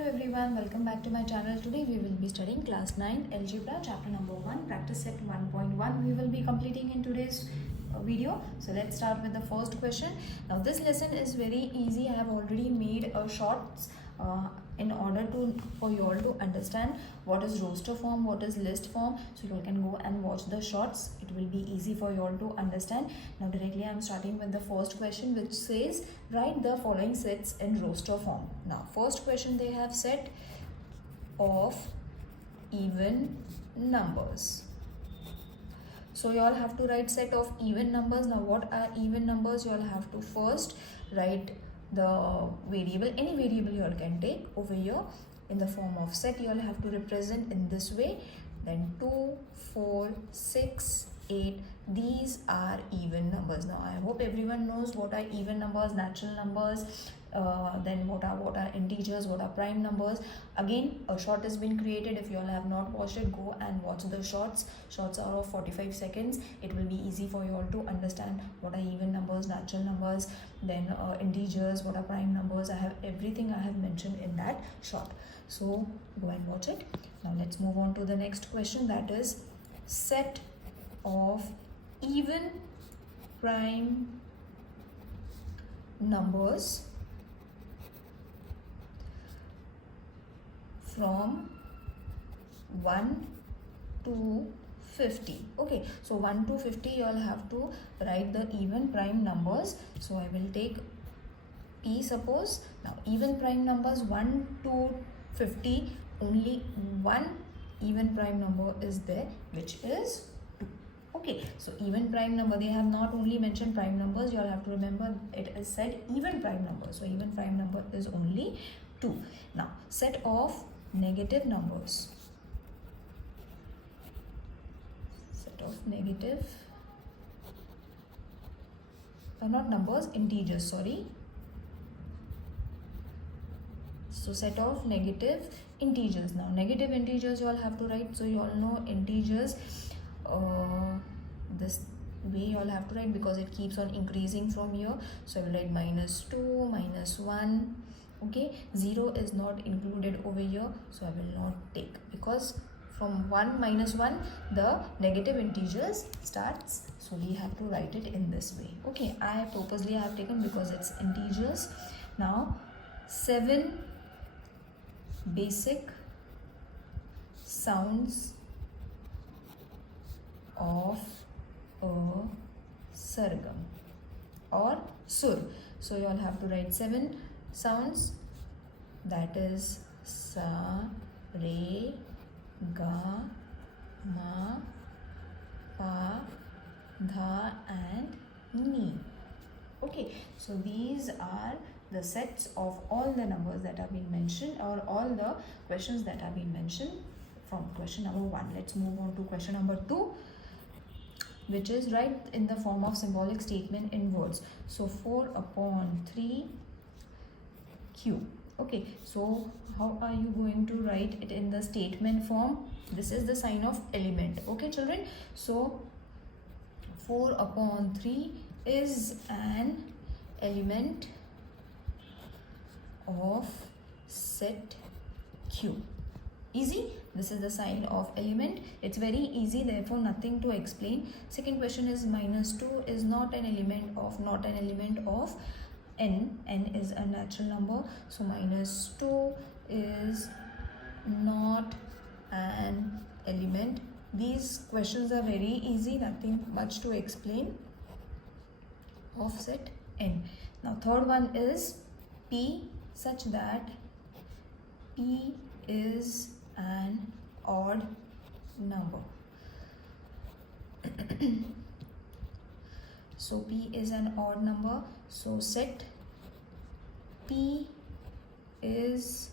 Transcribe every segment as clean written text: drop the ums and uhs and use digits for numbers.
Hello everyone, welcome back to my channel. Today we will be studying class 9 algebra chapter number 1 practice set 1.1. We will be completing in today's video. So let's start with the first question. Now this lesson is very easy. I have already made a shorts in order for you all to understand what is roster form, what is list form, so you all can go and watch the shorts. It will be easy for you all to understand. Now directly I am starting with the first question, which says write the following sets in roster form. Now first question, they have set of even numbers. So you all have to write set of even numbers. Now what are even numbers? You all have to first write the variable, any variable you all can take over here in the form of set. You all have to represent in this way. Then 2, 4, 6, 8, these are even numbers. Now I hope everyone knows what are even numbers, natural numbers, then what are integers, what are prime numbers. Again, a short has been created. If you all have not watched it, go and watch the shorts. Shorts are of 45 seconds. It will be easy for you all to understand what are even numbers, natural numbers, then integers, what are prime numbers. I have everything I have mentioned in that short, so go and watch it. Now let's move on to the next question, that is set of even prime numbers from 1 to 50. Okay, so 1 to 50 you all have to write the even prime numbers. So I will take P, suppose. Now even prime numbers 1 to 50, only one even prime number is there, which is 2. Okay, so even prime number, they have not only mentioned prime numbers, you all have to remember it is said even prime number, so even prime number is only 2. Now set of negative numbers, set of negative, not numbers, integers, sorry. So set of negative integers. Now negative integers you all have to write, so you all know integers this way you all have to write because it keeps on increasing from here. So I will write -2, -1. Okay, 0 is not included over here, so I will not take, because from 1 -1 the negative integers starts, so we have to write it in this way. Okay, I purposely have taken because it's integers. Now 7 basic sounds of a sargam or sur. So you all have to write 7 sounds, that is sa, re, ga, ma, pa, dha and ni. Okay, so these are the sets of all the numbers that have been mentioned, or all the questions that have been mentioned from question number 1. Let's move on to question number 2, which is write in the form of symbolic statement in words. So 4/3 Q. Okay, so how are you going to write it in the statement form? This is the sign of element. Okay children, so 4/3 is an element of set Q. Easy, this is the sign of element. It's very easy, therefore nothing to explain. Second question is -2 is not an element of n. N is a natural number, so -2 is not an element. These questions are very easy, nothing much to explain, of set n. Now third one is P, such that P is an odd number. So P is an odd number, so set P is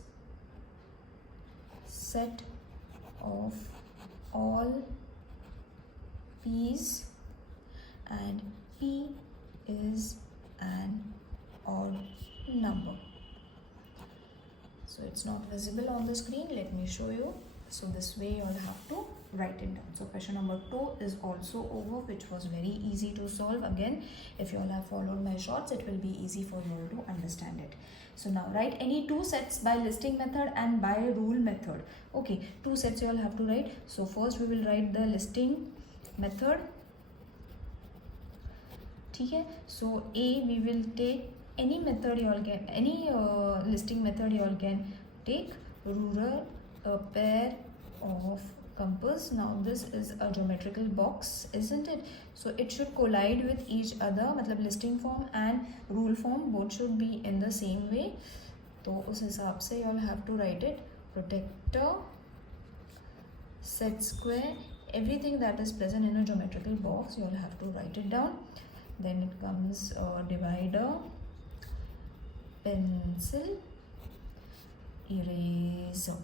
set of all P's and P is an odd number. So it's not visible on the screen, let me show you. So this way you all have to write it down. So question number 2 is also over, which was very easy to solve. Again, if you all have followed my shorts, it will be easy for you all to understand it. So now write any two sets by listing method and by rule method. Okay, two sets you all have to write. So first we will write the listing method. Okay, so A, we will take any method you all can, any listing method you all can take. Ruler, a pair of compass. Now this is a geometrical box, isn't it? So it should collide with each other, मतलब listing form and rule form both should be in the same way. तो उस हिसाब से you all have to write it. Protector, set square, everything that is present in a geometrical box you all have to write it down. Then it comes divider, pencil, eraser.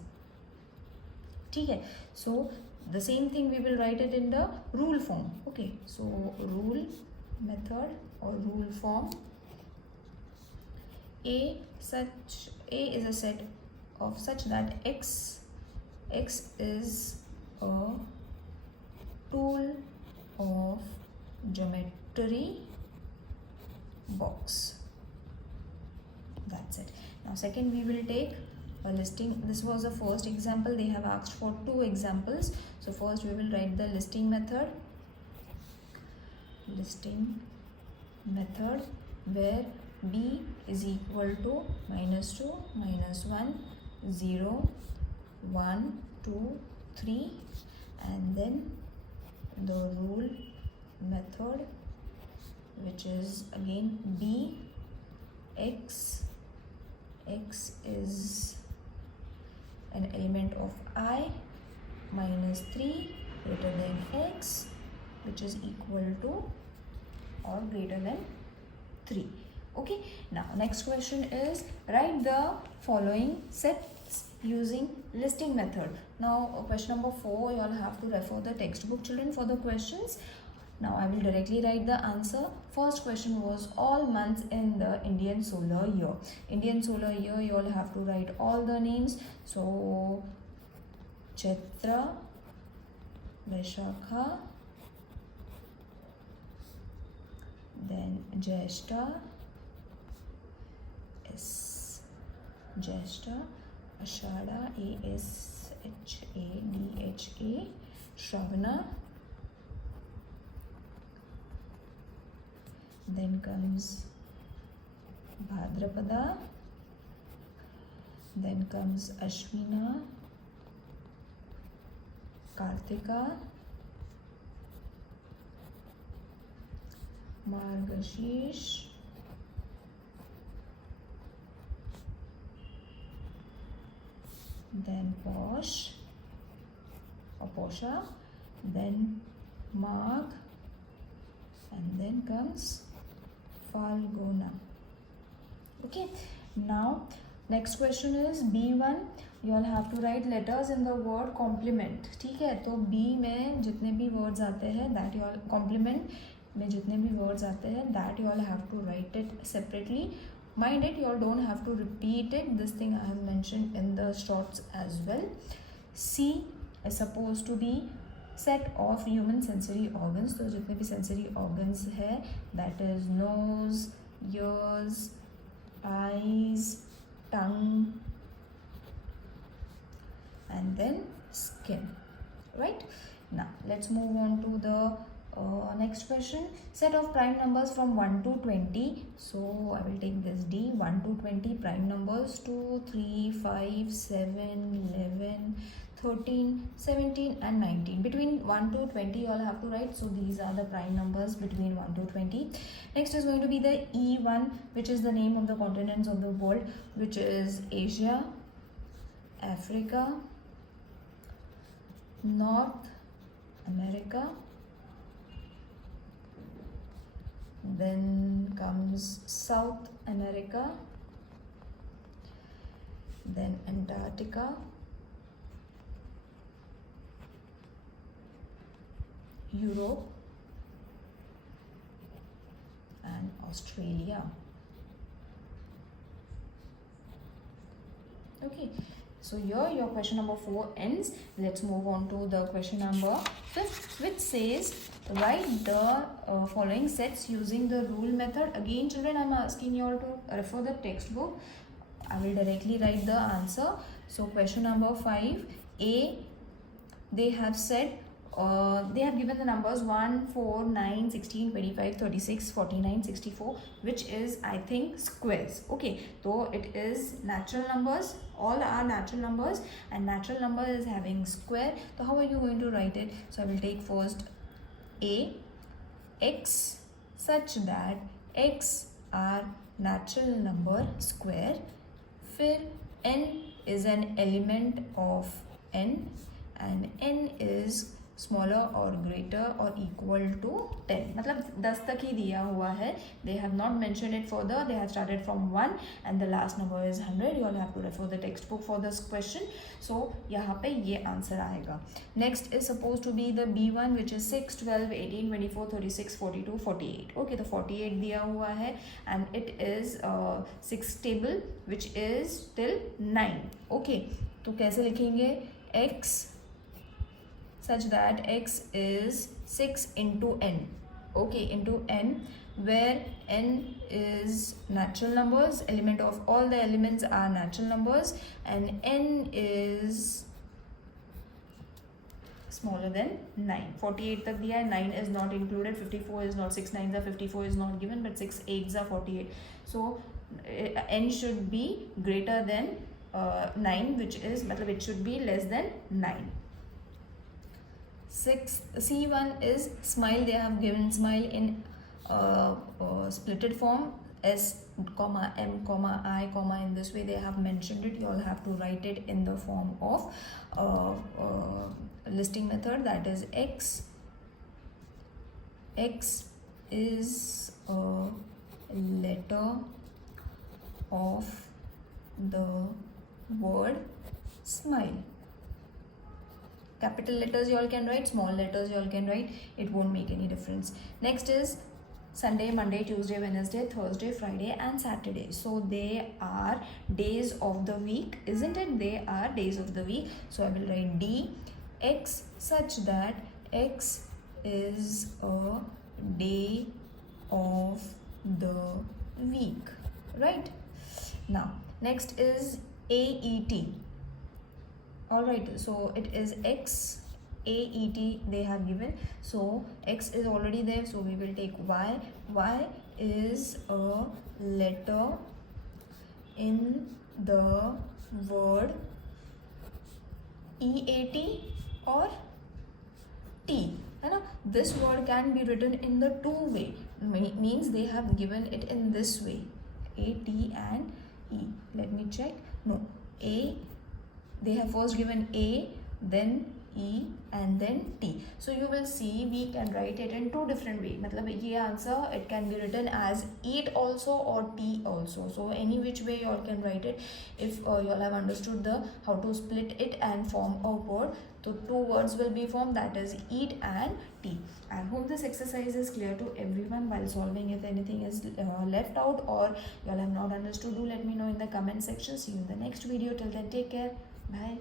ठीक है, so the same thing we will write it in the rule form. Okay, so rule method or rule form. A is a set of such that x is a tool of geometry box. That's it. Now second we will take a listing. This was the first example. They have asked for 2 examples. So first we will write the listing method. Listing method where b is equal to -2, -1, 0, 1, 2, 3, and then the rule method, which is again b, x is an element of I, -3 greater than x, which is equal to or greater than 3. Okay, now next question is write the following sets using listing method. Now question number 4, you all have to refer the textbook, children, for the questions. Now I will directly write the answer. First question was all months in the Indian solar year. Indian solar year, you all have to write all the names. So Chaitra, Vaishakha, then Jyeshta, S, Jyeshta, Ashada, Ashadha, Shravana, then comes Bhadrapada, then comes Ashwina, Kartika, Margashish, then Posh or Posha, then Magh, and then comes Falguna. Okay, now next question is B1. You all have to write letters in the word complement. ठीक है, तो B में जितने भी words आते हैं that you all complement में जितने भी words आते हैं that you all have to write it separately. Mind it, you all don't have to repeat it. This thing I have mentioned in the shorts as well. C is supposed to be set of human sensory organs. तो जितने भी sensory organs है that is nose, ears, eyes, tongue, and then skin. Right? Now let's move on to the next question. Set of prime numbers from 1 to 20. So I will take this D. 1 to 20 prime numbers: 2, 3, 5, 7, 11, 13, 17 and 19. Between 1 to 20 you all have to write. So these are the prime numbers between 1 to 20. Next is going to be the E1, which is the name of the continents of the world, which is Asia, Africa, North America, then comes South America, then Antarctica, Europe, and Australia. Okay, So here your question number 4 ends. Let's move on to the question number 5, which says write the following sets using the rule method. Again children, I'm asking you all to refer the textbook. I will directly write the answer. So question number 5, A, they have said they have given the numbers 1, 4, 9, 16, 25, 36, 49, 64, which is I think squares. Okay, so it is natural numbers, all are natural numbers, and natural number is having square. So how are you going to write it? So I will take first A, x such that x are natural number square, फिर n is an element of n and n is smaller or greater or equal to 10. मतलब 10 तक ही दिया हुआ है. They have not mentioned it further. They have started from 1 and the last number is 100. You all have to refer the textbook for this question. So यहाँ पे ये answer आएगा. Next is supposed to be the B1, which is 6, 12, 18, 24, 36, 42, 48. Okay, तो 48 दिया हुआ है and it is 6 table which is till 9. Okay, तो कैसे लिखेंगे? X such that x is 6 into n. Okay, into n, where n is natural numbers, element of all the elements are natural numbers, and n is smaller than 9. 48 tak diya hai, 9 is not included, 54 is not, 6 9s are 54 is not given, but 6 8s are 48. So n should be greater than 9, which is matlab it should be less than 9. 6 C1 is smile. They have given smile in splitted form, S comma M comma I comma, in this way they have mentioned it. You all have to write it in the form of listing method, that is x is a letter of the word smile. Capital letters you all can write, small letters you all can write, it won't make any difference. Next is Sunday, Monday, Tuesday, Wednesday, Thursday, Friday and Saturday. So they are days of the week, isn't it? They are days of the week. So I will write D, X such that X is a day of the week, right? Now next is AET. Alright, so it is X, AET they have given. So X is already there, so we will take Y. Y is a letter in the word EAT or T. This word can be written in the two way, means they have given it in this way, A, T and E. Let me check. No, A, they have first given A, then E and then T. So you will see we can write it in two different ways. Matlab ye answer, it can be written as eat also or T also. So any which way you all can write it. If you all have understood the how to split it and form a word, so two words will be formed, that is eat and T. I hope this exercise is clear to everyone. While solving, if anything is left out or you all have not understood, do let me know in the comment section. See you in the next video. Till then, take care. Bye.